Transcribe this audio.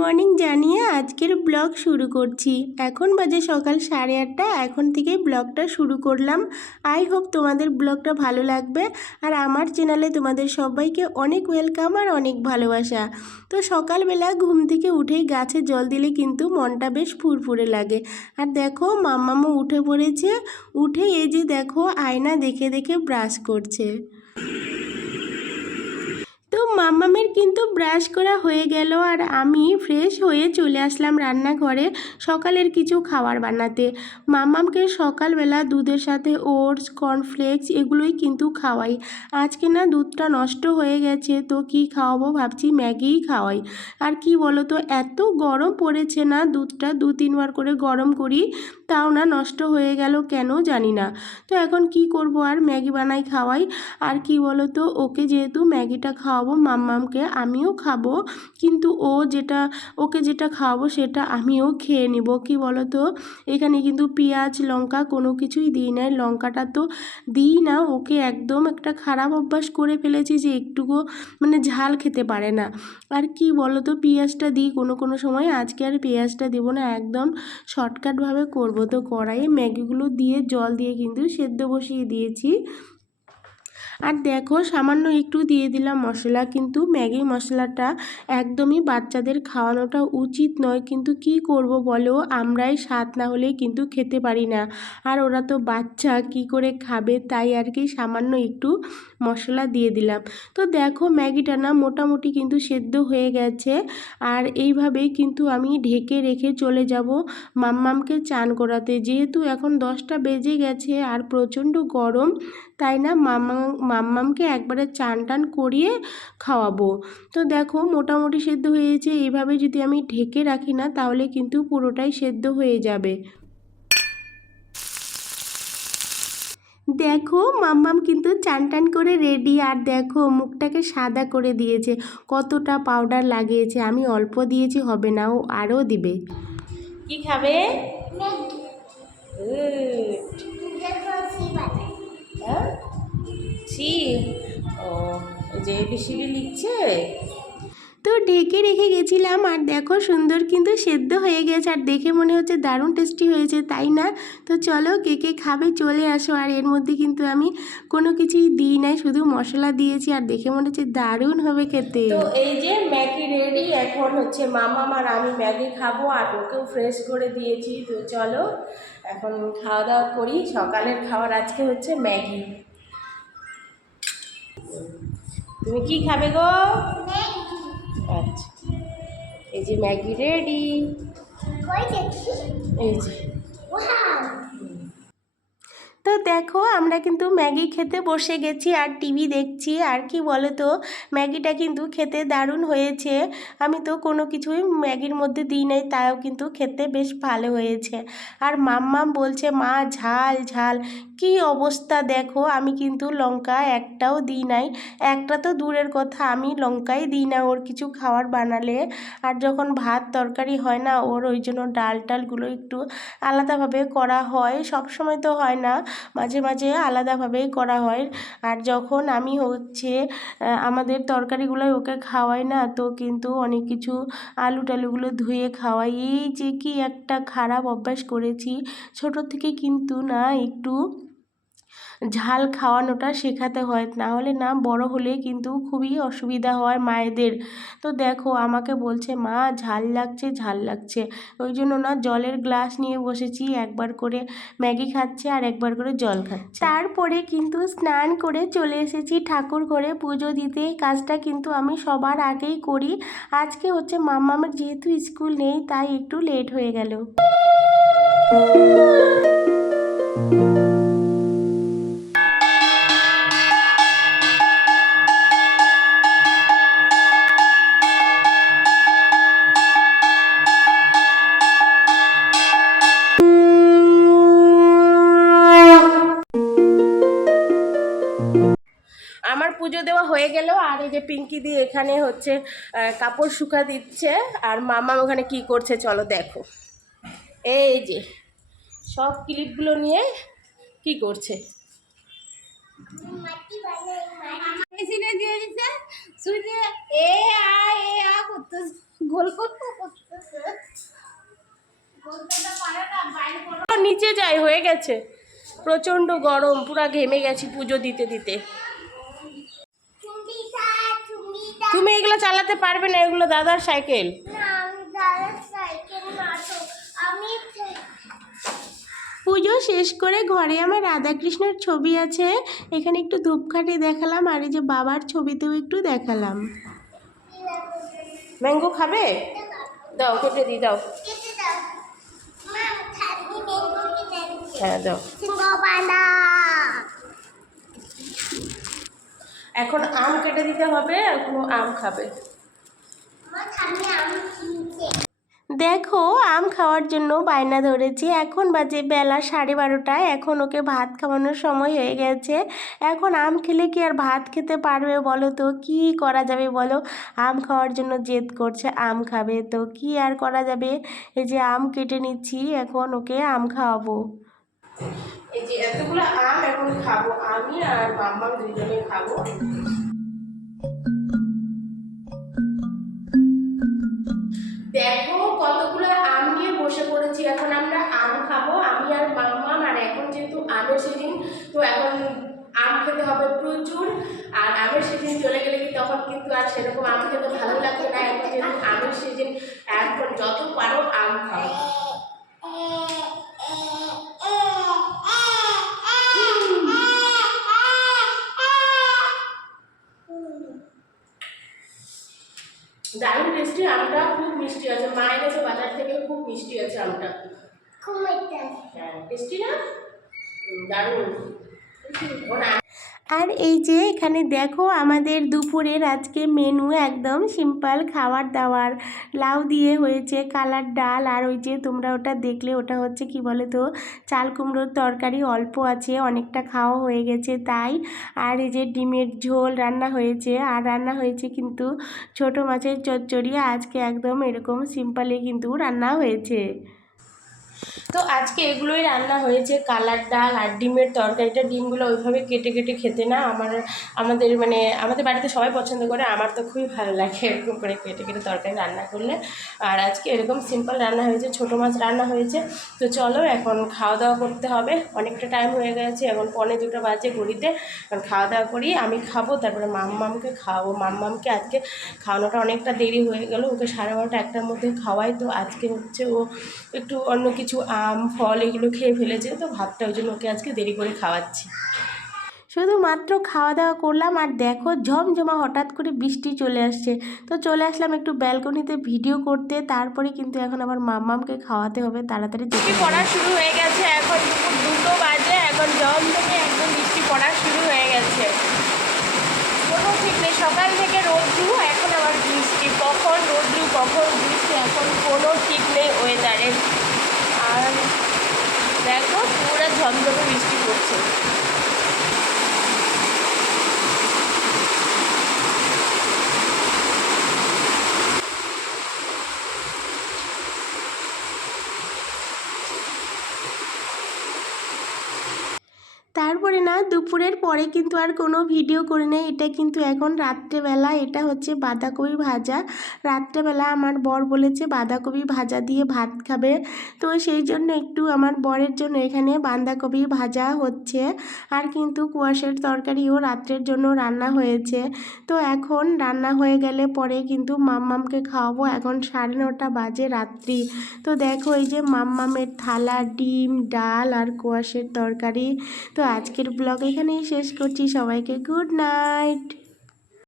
Morning জানিয়ে আজকের blog শুরু করছি। এখন বাজে সকাল 8:30। এখন থেকেই ব্লগটা শুরু করলাম। আই হোপ তোমাদের ব্লগটা ভালো লাগবে। আর আমার চ্যানেলে তোমাদের সবাইকে অনেক ওয়েলকাম আর অনেক ভালোবাসা। তো সকালবেলা ঘুম থেকে উঠেই গাছে জল দিলে কিন্তু মনটা বেশ ফুরফুরে লাগে। আর দেখো মাম্মামও উঠে পড়েছে। উঠে এই যে দেখো আয়না দেখে দেখে ব্রাশ করছে। তো মাম্মামের কিন্তু ব্রাশ করা হয়ে গেল আর আমি ফ্রেশ হয়ে চলে আসলাম রান্নাঘরে সকালের কিছু খাবার বানাতে। মাম্মামকে সকালবেলা দুধের সাথে ওটস, কর্নফ্লেক্স এগুলোই কিন্তু খাওয়াই। আজকে না দুধটা নষ্ট হয়ে গেছে, তো কি খাওয়াবো ভাবছি ম্যাগিই খাওয়াই। আর কি বলো তো, এত গরম পড়েছে না, দুধটা 2-3 বার করে গরম করি তাও না নষ্ট হয়ে গেল, কেন জানি না। তো এখন কি করব, আর ম্যাগি বানাই খাওয়াই। আর কি বলো তো, ওকে যেহেতু ম্যাগিটা খাওয়াবো মাম্মামকে, আমিও খাবো, কিন্তু ওকে যেটা খাওয়াবো সেটা আমিও খেয়ে নিব। কি বলো তো, এখানে কিন্তু পেঁয়াজ লঙ্কা কোনো কিছুই দিই না, লঙ্কাটা তো দিই না। ওকে একদম একটা খারাপ অভ্যাস করে ফেলেছি যে একটুকু মানে ঝাল খেতে পারে না। আর কি বলো তো, পেঁয়াজটা দিই কোনো কোনো সময়, আজকে আর পেঁয়াজটা দেবো না, একদম শর্টকাটভাবে করব। তো কড়াইয়ে ম্যাগিগুলো দিয়ে জল দিয়ে কিন্তু সেদ্ধ বসিয়ে দিয়েছি। আর দেখো সামান্য একটু দিয়ে দিলাম মশলা, কিন্তু ম্যাগি মশলাটা একদমই বাচ্চাদের খাওয়ানোটা উচিত নয়, কিন্তু কি করব বলো, আমরাই স্বাদ না হলে কিন্তু খেতে পারি না। আর ওরা তো বাচ্চা, কি করে খাবে, তাই আর কি সামান্য একটু মশলা দিয়ে দিলাম। তো দেখো ম্যাগিটা না মোটামুটি কিন্তু সেদ্ধ হয়ে গেছে। আর এইভাবেই কিন্তু আমি ঢেকে রেখে চলে যাব মাম্মামকে চান করাতে, যেহেতু এখন 10টা বেজে গেছে আর প্রচণ্ড গরম, তাই না মাম্মামকে একবারে চান টান করিয়ে খাওয়াবো। তো দেখো মোটামুটি সেদ্ধ হয়েছে। এইভাবে যদি আমি ঢেকে রাখি না, তাহলে কিন্তু পুরোটাই সেদ্ধ হয়ে যাবে। দেখো মাম্মাম কিন্তু চান টান করে রেডি। আর দেখো মুখটাকে সাদা করে দিয়েছে, কতটা পাউডার লাগিয়েছে। আমি অল্প দিয়েছি, হবে না, ও আরও দিবে। কি খাবে? ও যে এবিসিডি লিখছে। তো ঢেকে রেখে গেছিলাম, আর দেখো সুন্দর কিন্তু সেদ্ধ হয়ে গেছে, আর দেখে মনে হচ্ছে দারুণ টেস্টি হয়েছে, তাই না? তো চলো কে কে খাবে চলে আসো। আর এর মধ্যে কিন্তু আমি কোনো কিছুই দিই নাই, শুধু মশলা দিয়েছি, আর দেখে মনে হচ্ছে দারুণ হবে খেতে। তো এই যে ম্যাগি রেডি, এখন হচ্ছে মাম্মাম আর আমি ম্যাগি খাবো, আর ওকেও ফ্রেশ করে দিয়েছি। তো চলো এখন খাওয়া দাওয়া করি। সকালের খাবার আজকে হচ্ছে ম্যাগি। তুমি কি খাবে গো? আচ্ছা, এই যে ম্যাগি রেডি। এই যে তো দেখো আমরা কিন্তু ম্যাগি খেতে বসে গেছি আর টিভি দেখছি। আর কি বলো তো, ম্যাগিটা কিন্তু খেতে দারুণ হয়েছে। আমি তো কোনো কিছুই ম্যাগির মধ্যে দিই নাই, তাও কিন্তু খেতে বেশ ভালো হয়েছে। আর মাম্মাম বলছে মা ঝাল ঝাল। কি অবস্থা দেখো, আমি কিন্তু লঙ্কা একটাও দিই নাই। একটা তো দূরের কথা, আমি লঙ্কাই দিই না ওর কিছু খাবার বানালে। আর যখন ভাত তরকারি হয় না ওর, ওই জন্য ডাল টালগুলো একটু আলাদাভাবে করা হয়, সব সময় তো হয় না, মাঝে মাঝে আলাদাভাবেই করা হয়। আর যখন আমি হচ্ছে আমাদের তরকারিগুলো ওকে খাওয়াই না, তো কিন্তু অনেক কিছু আলু টালুগুলো ধুয়ে খাওয়াই। এই যে কি একটা খারাপ অভ্যাস করেছি ছোট থেকে, কিন্তু না একটু ঝাল খাওয়ানোটা শেখাতে হয়, না হলে না বড় হলে কিন্তু খুবই অসুবিধা হয় মায়েদের। তো দেখো আমাকে বলছে মা ঝাল লাগছে ঝাল লাগছে, ওই জন্য না জলের গ্লাস নিয়ে বসেছি, একবার করে ম্যাগি খাচ্ছে আর একবার করে জল খাচ্ছে। তারপরে কিন্তু স্নান করে চলে এসেছি ঠাকুর ঘরে পুজো দিতে। কাজটা কিন্তু আমি সবার আগেই করি। আজকে হচ্ছে মাম্মামের যেহেতু স্কুল নেই, তাই একটু লেট হয়ে গেল। আমার পুজো দেওয়া হয়ে গেল, আর এই যে পিঙ্কি দি এখানে হচ্ছে কাপড় শুকা দিচ্ছে, আর মামা ওখানে কি করছে চলো দেখো। এই যে সব ক্লিপগুলো নিয়ে কি করছে। নিচে যাই, হয়ে গেছে, প্রচন্ড গরম, পুরা ঘেমে গেছি পুজো দিতে দিতে। তুমি এগুলো চালাতে পারবে না, এগুলো দাদার সাইকেল। পুজো শেষ করে ঘরে আমার রাধাকৃষ্ণের ছবি আছে, এখানে একটু ধূপকাঠি দেখালাম, আর এই যে বাবার ছবিতেও একটু দেখালাম। ম্যাঙ্গো খাবে? দাও, কেটে দিই, দাও। হ্যাঁ দাও। এখন আম কেটে দিতে হবে, এখনো আম খাবে। দেখো আম খাওয়ার জন্য বায়না ধরেছি, এখন বাজে বেলা 12:30, এখন ওকে ভাত খাওয়ানোর সময় হয়ে গেছে। এখন আম খেলে কি আর ভাত খেতে পারবে বলো তো, কি করা যাবে বলো? আম খাওয়ার জন্য জেদ করছে, আম খাবে, তো কি আর করা যাবে। এই যে আম কেটে নিচ্ছি, এখন ওকে আম খাওয়াবো। এই যে এতগুলো আম এখন খাবো, আমি আর মাম্মা দুইজনে খাবো। দেখো কতগুলো আম নিয়ে বসে পড়েছি, এখন আমরা আম খাবো, আমি আর মাম্মা। আর এখন যেহেতু আমের সিজন, তো এখন আম খেতে হবে প্রচুর। আর আমের সিজন চলে গেলে কি তখন কিন্তু আর সেরকম আম খেতে ভালো লাগবে না। এখন যেহেতু আমের সিজন, এখন যত পারো আম খাও। দারুণ টেস্টি আমটা, খুব মিষ্টি আছে, মায়ের কাছে বাজার থেকে খুব মিষ্টি আছে আমটা, খুব মিষ্টি। হ্যাঁ টেস্টি না, দারুণ। আর এই যে এখানে দেখো আমাদের দুপুরের আজকে মেনু একদম সিম্পল খাবার দাবার। লাউ দিয়ে হয়েছে কালার ডাল, আর ওই যে তোমরা ওটা দেখলে ওটা হচ্ছে কি বলে তো, চাল কুমড়োর তরকারি, অল্প আছে, অনেকটা খাওয়া হয়ে গেছে তাই। আর এই যে ডিমের ঝোল রান্না হয়েছে, আর রান্না হয়েছে কিন্তু ছোট মাছের চচ্চড়ি। আজকে একদম এরকম সিম্পলে কিন্তু রান্না হয়েছে। তো আজকে এগুলোই রান্না হয়েছে, কালার ডাল আর ডিমের তরকারিটা। ডিমগুলো ওইভাবে কেটে কেটে খেতে না আমাদের বাড়িতে সবাই পছন্দ করে, আমার তো খুবই ভালো লাগে এরকম করে কেটে কেটে তরকারি রান্না করলে। আর আজকে এরকম সিম্পল রান্না হয়েছে, ছোটো মাছ রান্না হয়েছে। তো চলো এখন খাওয়া দাওয়া করতে হবে, অনেকটা টাইম হয়ে গেছে, এখন 1:45 বাজে ঘড়িতে। এখন খাওয়া দাওয়া করি, আমি খাবো, তারপরে মাম্মামকে খাওয়াবো। মাম্মামকে আজকে খাওয়ানোটা অনেকটা দেরি হয়ে গেল, ওকে 12:30 1টার মধ্যে খাওয়াই। তো আজকে হচ্ছে ও একটু অন্য কিছু আম ফল এগুলো খেয়ে ফেলেছে, তো ভাতটা ওই জন্য ওকে আজকে দেরি করে খাওয়াচ্ছি। শুধুমাত্র খাওয়া দাওয়া করলাম, আর দেখো ঝমঝমা হঠাৎ করে বৃষ্টি চলে আসছে। তো চলে আসলাম একটু ব্যালকনিতে ভিডিও করতে, তারপরে কিন্তু এখন আবার মাম্মামকে খাওয়াতে হবে তাড়াতাড়ি। বৃষ্টি পড়া শুরু হয়ে গেছে, এখন দুপুর 2 বাজে, এখন ঝমঝমে একদম বৃষ্টি পড়া শুরু হয়ে গেছে, কোনো ঠিক নেই। সকাল থেকে রোদ্রু, এখন আবার বৃষ্টি, কখন রোদ্রু কখন বৃষ্টি, এখন কোনো ঠিক নেই ওয়েদারের। আর দেখো পুরো ঝমঝমে বৃষ্টি পড়ছে। তারপরে না দুপুরের পরে কিন্তু আর কোনো ভিডিও করি না। এটা কিন্তু এখন রাত্রেবেলা, এটা হচ্ছে বাঁধাকপি ভাজা। রাত্রেবেলা আমার বর বলেছে বাঁধাকপি ভাজা দিয়ে ভাত খাবে, তো সেই জন্য একটু আমার বরের জন্য এখানে বাঁধাকপি ভাজা হচ্ছে। আর কিন্তু কুয়াশের তরকারিও রাত্রের জন্য রান্না হয়েছে। তো এখন রান্না হয়ে গেলে পরে কিন্তু মাম্মামকে খাওয়াবো, এখন 9:30 বাজে রাত্রি। তো দেখো এই যে মাম্মামের থালা, ডিম, ডাল আর কুয়াশের তরকারি। তো আজকের ব্লগ এখানেই শেষ করছি, সবাইকে গুড নাইট।